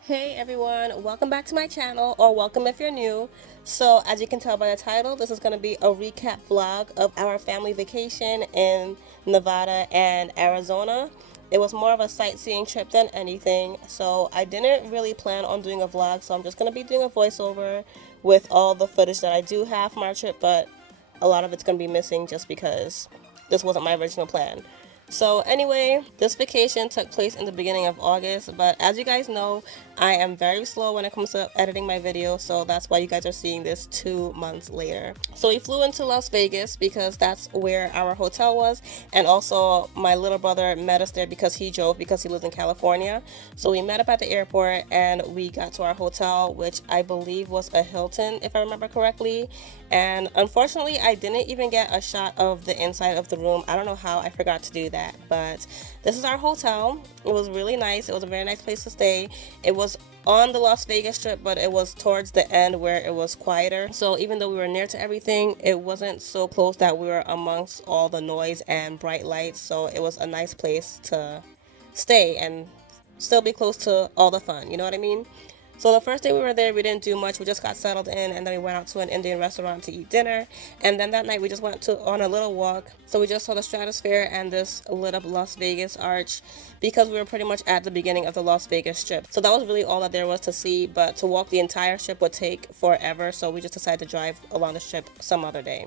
Hey everyone, welcome back to my channel, or welcome if you're new. So as you can tell by the title, this is going to be a recap vlog of our family vacation in Nevada and Arizona. It was more of a sightseeing trip than anything, so I didn't really plan on doing a vlog, so I'm just going to be doing a voiceover with all the footage that I do have from our trip, but a lot of it's going to be missing just because this wasn't my original plan. So anyway, this vacation took place in the beginning of August, but as you guys know, I am very slow when it comes to editing my videos, so that's why you guys are seeing this 2 months later. So we flew into Las Vegas because that's where our hotel was, and also my little brother met us there because he drove because he lives in California. So we met up at the airport and we got to our hotel, which I believe was a Hilton if I remember correctly. And unfortunately, I didn't even get a shot of the inside of the room. I don't know how I forgot to do that, but this is our hotel. It was really nice. It was a very nice place to stay. It was on the Las Vegas Strip, but it was towards the end where it was quieter. So even though we were near to everything, it wasn't so close that we were amongst all the noise and bright lights. So it was a nice place to stay and still be close to all the fun. You know what I mean? So the first day we were there, we didn't do much. We just got settled in, and then we went out to an Indian restaurant to eat dinner. And then that night we just went on a little walk. So we just saw the Stratosphere and this lit up Las Vegas arch because we were pretty much at the beginning of the Las Vegas Strip. So that was really all that there was to see. But to walk the entire strip would take forever. So we just decided to drive along the strip some other day.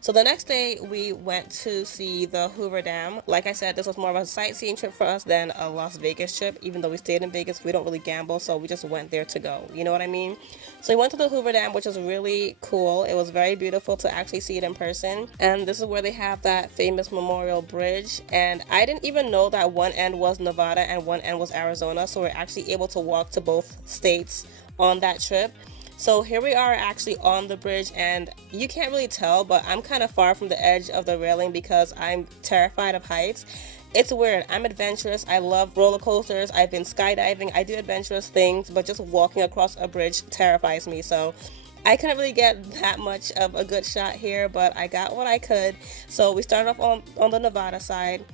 So the next day we went to see the Hoover Dam. Like I said, this was more of a sightseeing trip for us than a Las Vegas trip. Even though we stayed in Vegas, we don't really gamble, so we just went there to go. You know what I mean? So we went to the Hoover Dam, which was really cool. It was very beautiful to actually see it in person. And this is where they have that famous memorial bridge. And I didn't even know that one end was Nevada and one end was Arizona. So we're actually able to walk to both states on that trip. So here we are actually on the bridge, and you can't really tell, but I'm kind of far from the edge of the railing because I'm terrified of heights. It's weird. I'm adventurous. I love roller coasters. I've been skydiving. I do adventurous things, but just walking across a bridge terrifies me. So I couldn't really get that much of a good shot here, but I got what I could. So we started off on the Nevada side,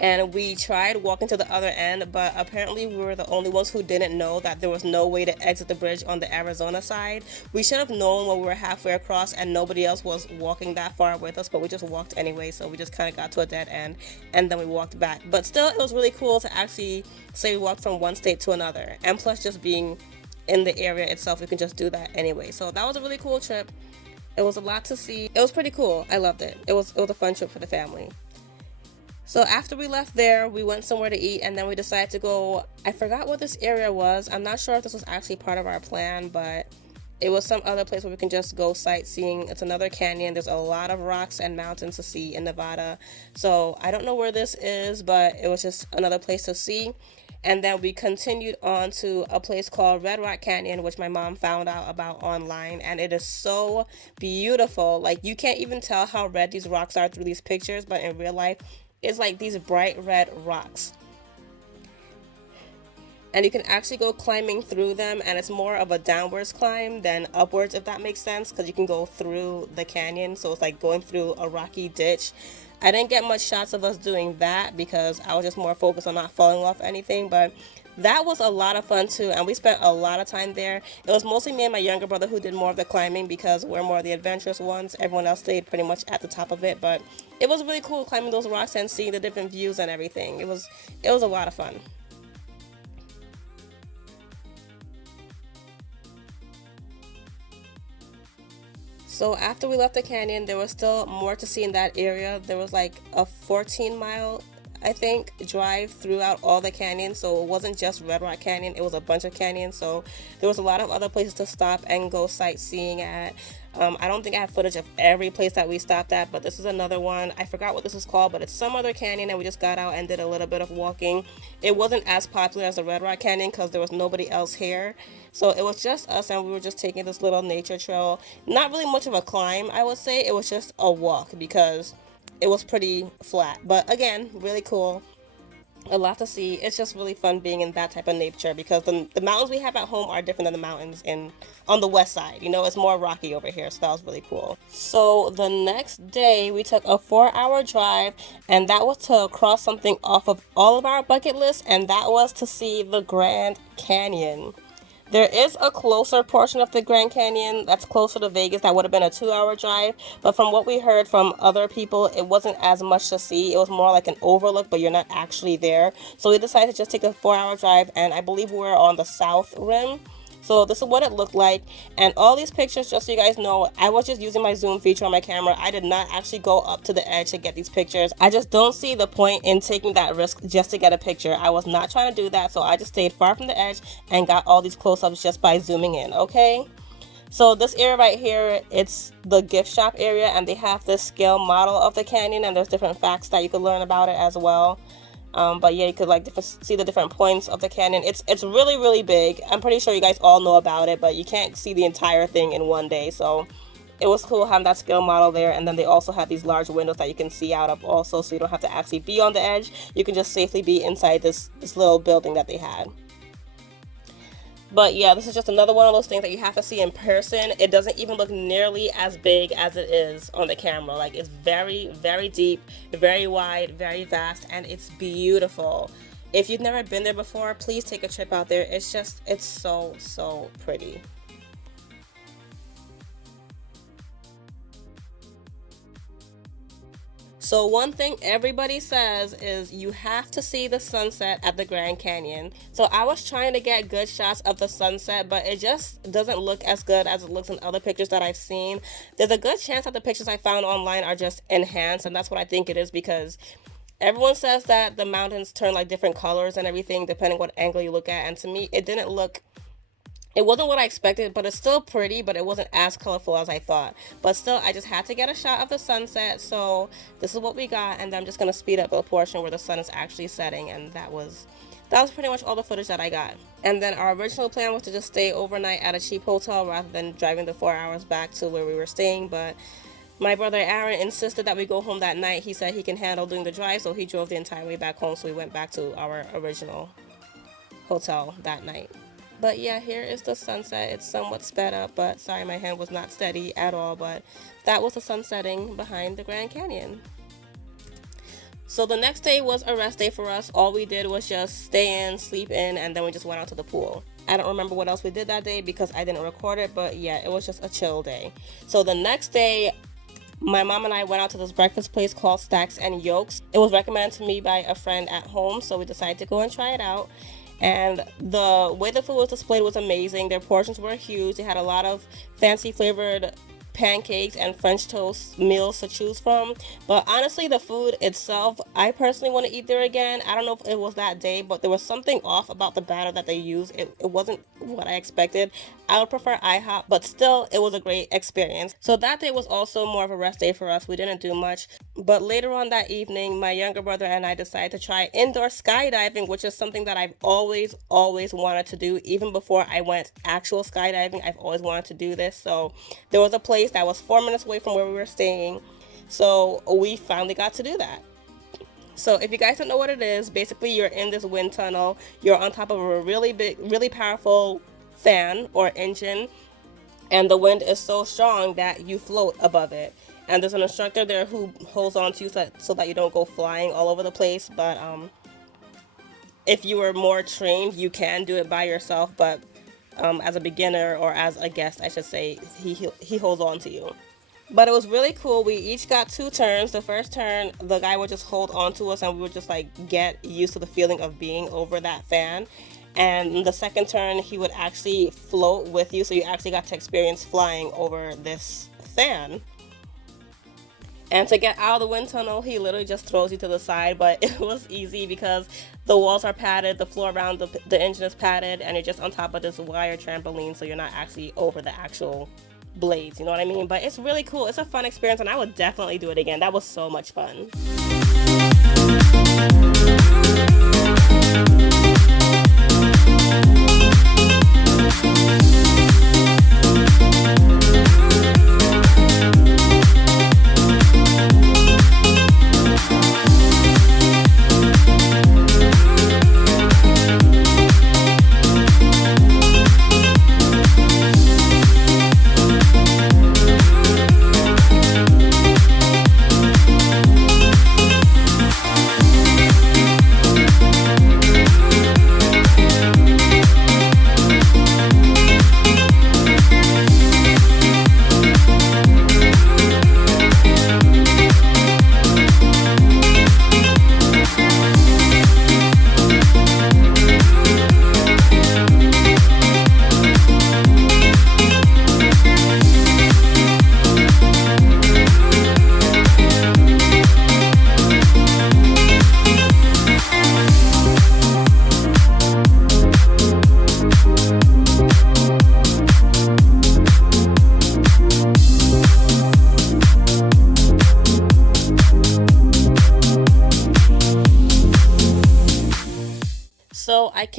and we tried walking to the other end, but apparently we were the only ones who didn't know that there was no way to exit the bridge on the Arizona side. We should have known when we were halfway across and nobody else was walking that far with us, but we just walked anyway, so we just kind of got to a dead end and then we walked back. But still, it was really cool to actually say we walked from one state to another, and plus just being in the area itself, we can just do that anyway. So that was a really cool trip. It was a lot to see. It was pretty cool. I loved it. It was a fun trip for the family. So after we left there, we went somewhere to eat, and then we decided to go, I forgot what this area was. I'm not sure if this was actually part of our plan, but it was some other place where we can just go sightseeing. It's another canyon. There's a lot of rocks and mountains to see in Nevada. So I don't know where this is, but it was just another place to see. And then we continued on to a place called Red Rock Canyon, which my mom found out about online. And it is so beautiful. Like, you can't even tell how red these rocks are through these pictures, but in real life, it's like these bright red rocks. And you can actually go climbing through them, and it's more of a downwards climb than upwards, if that makes sense, because you can go through the canyon. So it's like going through a rocky ditch. I didn't get much shots of us doing that because I was just more focused on not falling off anything, but that was a lot of fun too, and we spent a lot of time there. It was mostly me and my younger brother who did more of the climbing because we're more of the adventurous ones. Everyone else stayed pretty much at the top of it, but it was really cool climbing those rocks and seeing the different views and everything. It was a lot of fun. So after we left the canyon, there was still more to see in that area. There was like a 14-mile, I think, drive throughout all the canyons. So it wasn't just Red Rock Canyon, it was a bunch of canyons. So there was a lot of other places to stop and go sightseeing at. I don't think I have footage of every place that we stopped at, but this is another one. I forgot what this is called, but it's some other canyon, and we just got out and did a little bit of walking. It wasn't as popular as the Red Rock Canyon because there was nobody else here. So it was just us, and we were just taking this little nature trail. Not really much of a climb, I would say. It was just a walk because it was pretty flat. But again, really cool. A lot to see. It's just really fun being in that type of nature because the mountains we have at home are different than the mountains in on the west side. You know, it's more rocky over here, so that was really cool. So the next day we took a 4-hour drive, and that was to cross something off of all of our bucket lists, and that was to see the Grand Canyon. There is a closer portion of the Grand Canyon that's closer to Vegas that would have been a 2-hour drive, but from what we heard from other people, it wasn't as much to see. It was more like an overlook, but you're not actually there. So we decided to just take a 4-hour drive, and I believe we were on the south rim. So this is what it looked like, and all these pictures, just so you guys know, I was just using my zoom feature on my camera. I did not actually go up to the edge to get these pictures. I just don't see the point in taking that risk just to get a picture. I was not trying to do that, so I just stayed far from the edge and got all these close-ups just by zooming in, okay? So this area right here, it's the gift shop area, and they have this scale model of the canyon, and there's different facts that you could learn about it as well. But yeah, you could like see the different points of the canyon. It's really, really big. I'm pretty sure you guys all know about it, but you can't see the entire thing in one day. So it was cool having that scale model there. And then they also have these large windows that you can see out of also, so you don't have to actually be on the edge. You can just safely be inside this little building that they had. But yeah, this is just another one of those things that you have to see in person. It doesn't even look nearly as big as it is on the camera. Like, it's very, very deep, very wide, very vast, and it's beautiful. If you've never been there before, please take a trip out there. It's so, so pretty. So one thing everybody says is you have to see the sunset at the Grand Canyon. So I was trying to get good shots of the sunset, but it just doesn't look as good as it looks in other pictures that I've seen. There's a good chance that the pictures I found online are just enhanced, and that's what I think it is, because everyone says that the mountains turn like different colors and everything depending what angle you look at, and to me it wasn't what I expected, but it's still pretty, but it wasn't as colorful as I thought. But still, I just had to get a shot of the sunset, so this is what we got, and I'm just going to speed up the portion where the sun is actually setting, and that was pretty much all the footage that I got. And then our original plan was to just stay overnight at a cheap hotel rather than driving the 4 hours back to where we were staying, but my brother Aaron insisted that we go home that night. He said he can handle doing the drive, so he drove the entire way back home, so we went back to our original hotel that night. But yeah, here is the sunset. It's somewhat sped up, but sorry, my hand was not steady at all, but that was the sun setting behind the Grand Canyon. So the next day was a rest day for us. All we did was just stay in, sleep in, and then we just went out to the pool. I don't remember what else we did that day because I didn't record it, but yeah, it was just a chill day. So the next day, my mom and I went out to this breakfast place called Stacks and Yolks. It was recommended to me by a friend at home, so we decided to go and try it out. And the way the food was displayed was amazing. Their portions were huge. They had a lot of fancy flavored pancakes and French toast meals to choose from. But honestly, the food itself, I personally want to eat there again. I don't know if it was that day, but there was something off about the batter that they used. It wasn't what I expected. I would prefer IHOP, but still, it was a great experience. So that day was also more of a rest day for us. We didn't do much. But later on that evening, my younger brother and I decided to try indoor skydiving, which is something that I've always wanted to do. Even before I went actual skydiving, I've always wanted to do this. So there was a place that was 4 minutes away from where we were staying, so we finally got to do that. So if you guys don't know what it is, basically you're in this wind tunnel, you're on top of a really big, really powerful fan or engine, and the wind is so strong that you float above it. And there's an instructor there who holds on to you so that you don't go flying all over the place. But if you were more trained, you can do it by yourself, but as a beginner, or as a guest I should say, he holds on to you. But it was really cool. We each got 2 turns. The first turn, the guy would just hold on to us and we would just like get used to the feeling of being over that fan. And the second turn, he would actually float with you, so you actually got to experience flying over this fan. And to get out of the wind tunnel, he literally just throws you to the side, but it was easy because the walls are padded, the floor around the engine is padded, and you're just on top of this wire trampoline, so you're not actually over the actual blades, you know what I mean? But it's really cool. It's a fun experience, and I would definitely do it again. That was so much fun.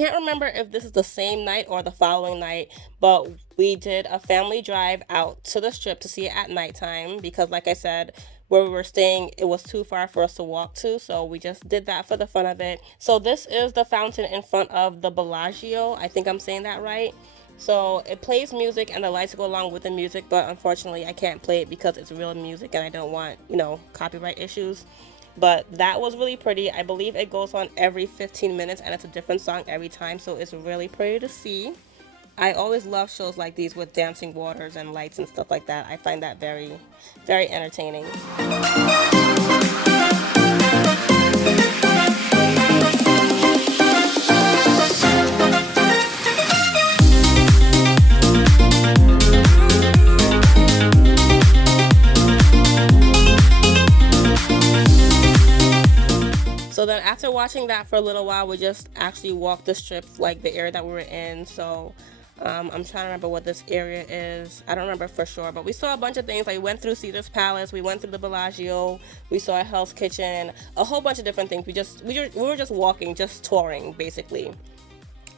can't remember if this is the same night or the following night, but we did a family drive out to the strip to see it at nighttime because, like I said, where we were staying, it was too far for us to walk to, so we just did that for the fun of it. So this is the fountain in front of the Bellagio. I think I'm saying that right. So it plays music and the lights go along with the music, but unfortunately I can't play it because it's real music and I don't want, copyright issues. But that was really pretty. I believe it goes on every 15 minutes and it's a different song every time, so it's really pretty to see. I always love shows like these with dancing waters and lights and stuff like that. I find that very, very entertaining. So then after watching that for a little while, we just actually walked the strip, like the area that we were in. So I'm trying to remember what this area is. I don't remember for sure, but we saw a bunch of things. Like we went through Caesar's Palace, we went through the Bellagio, we saw Hell's Kitchen, a whole bunch of different things. We were just walking, just touring basically.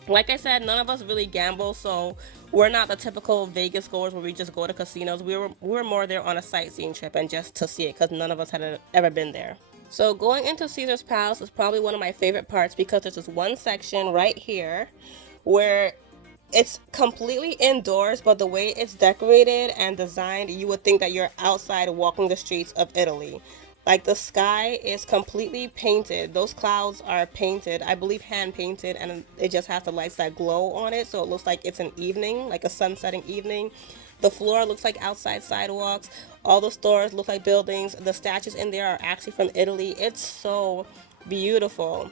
Like I said, none of us really gamble, so we're not the typical Vegas goers where we just go to casinos. We were more there on a sightseeing trip and just to see it because none of us had ever been there. So going into Caesar's Palace is probably one of my favorite parts because there's this one section right here where it's completely indoors, but the way it's decorated and designed, you would think that you're outside walking the streets of Italy. Like the sky is completely painted. Those clouds are painted, I believe hand painted, and it just has the lights that glow on it, so it looks like it's an evening, like a sunsetting evening. The floor looks like outside sidewalks. All the stores look like buildings. The statues in there are actually from Italy. It's so beautiful.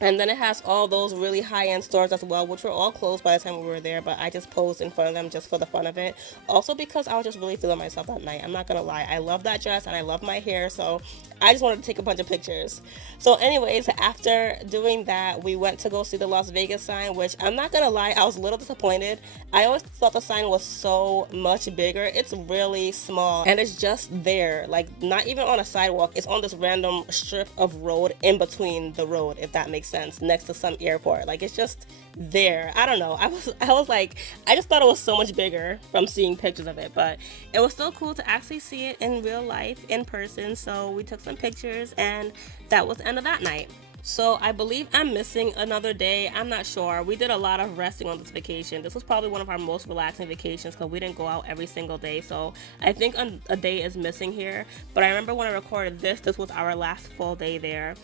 And then it has all those really high-end stores as well, which were all closed by the time we were there, but I just posed in front of them just for the fun of it. Also because I was just really feeling myself that night. I'm not gonna lie. I love that dress and I love my hair, so I just wanted to take a bunch of pictures. So anyways, after doing that, we went to go see the Las Vegas sign, which I'm not gonna lie, I was a little disappointed. I always thought the sign was so much bigger. It's really small and it's just there, like not even on a sidewalk. It's on this random strip of road in between the road, if that makes sense, next to some airport. Like it's just there. I don't know. I was like, I just thought it was so much bigger from seeing pictures of it, but it was still cool to actually see it in real life, in person. So we took some pictures and that was the end of that night. So I believe I'm missing another day. I'm not sure. We did a lot of resting on this vacation. This was probably one of our most relaxing vacations because we didn't go out every single day. So I think a day is missing here. But I remember when I recorded this was our last full day there.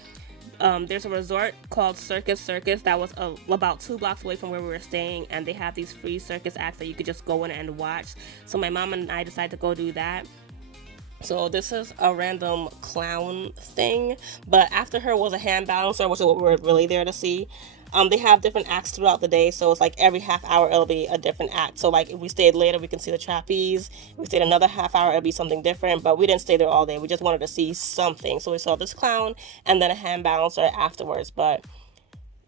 There's a resort called Circus that was about 2 blocks away from where we were staying, and they have these free circus acts that you could just go in and watch. So my mom and I decided to go do that. So this is a random clown thing, but after her was a hand balancer, which is what we were really there to see. They have different acts throughout the day, so it's like every half hour it'll be a different act. So like if we stayed later, we can see the trapeze. If we stayed another half hour, it'll be something different, but we didn't stay there all day. We just wanted to see something. So we saw this clown and then a hand balancer afterwards, but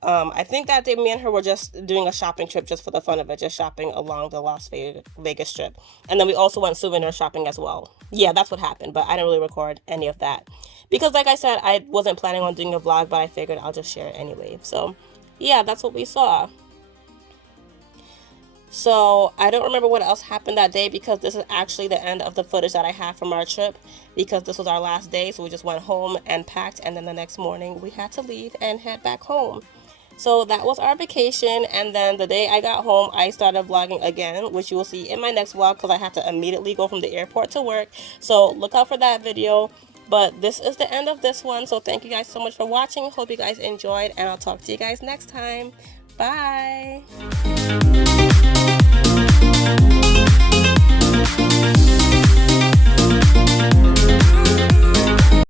I think that day me and her were just doing a shopping trip just for the fun of it, just shopping along the Las Vegas strip. And then we also went souvenir shopping as well. Yeah, that's what happened, but I didn't really record any of that. Because like I said, I wasn't planning on doing a vlog, but I figured I'll just share it anyway. So yeah, that's what we saw. So I don't remember what else happened that day because this is actually the end of the footage that I have from our trip because this was our last day. So we just went home and packed, and then the next morning we had to leave and head back home. So that was our vacation, and then the day I got home, I started vlogging again, which you will see in my next vlog because I had to immediately go from the airport to work. So look out for that video. But this is the end of this one. So thank you guys so much for watching. Hope you guys enjoyed, and I'll talk to you guys next time. Bye.